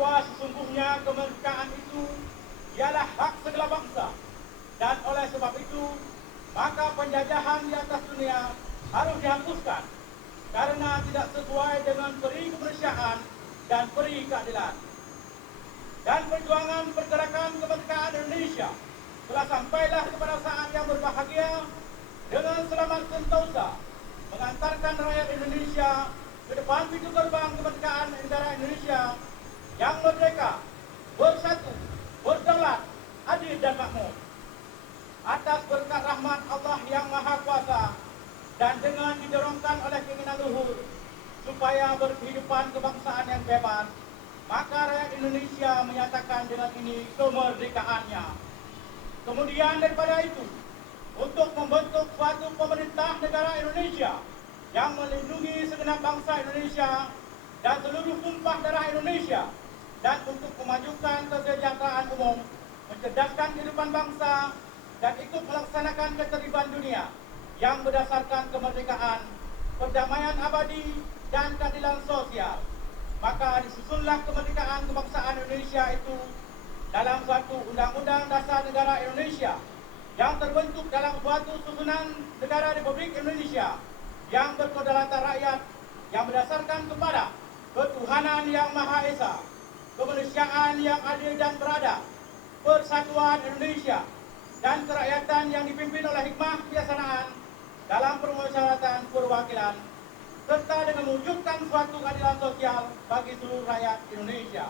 bahwa sesungguhnya kemerdekaan itu ialah hak segala bangsa, dan oleh sebab itu maka penjajahan di atas dunia harus dihapuskan karena tidak sesuai dengan peri kemanusiaan dan peri keadilan. Dan perjuangan pergerakan kemerdekaan Indonesia telah sampailah kepada saat yang berbahagia dengan selamat sentosa mengantarkan rakyat Indonesia ke depan pintu gerbang kemerdekaan negara Indonesia yang merdeka, bersatu, berdaulat, adil dan makmur. Atas berkat rahmat Allah yang Maha Kuasa dan dengan didorongkan oleh keinginan luhur supaya berkehidupan kebangsaan yang bebas, maka rakyat Indonesia menyatakan dengan ini kemerdekaannya. Kemudian daripada itu, untuk membentuk suatu pemerintah negara Indonesia yang melindungi segenap bangsa Indonesia dan seluruh tumpah darah Indonesia, dan untuk memajukan kesejahteraan umum, mencerdaskan kehidupan bangsa, dan ikut melaksanakan ketertiban dunia yang berdasarkan kemerdekaan, perdamaian abadi, dan keadilan sosial. Maka disusunlah kemerdekaan kebangsaan Indonesia itu dalam suatu Undang-Undang Dasar Negara Indonesia yang terbentuk dalam suatu susunan negara Republik Indonesia yang berkedaulatan rakyat yang berdasarkan kepada ketuhanan yang Maha Esa, kemanusiaan yang adil dan beradab, persatuan Indonesia, dan kerakyatan yang dipimpin oleh hikmah kebijaksanaan dalam permusyawaratan perwakilan, serta dengan mewujudkan suatu keadilan sosial bagi seluruh rakyat Indonesia.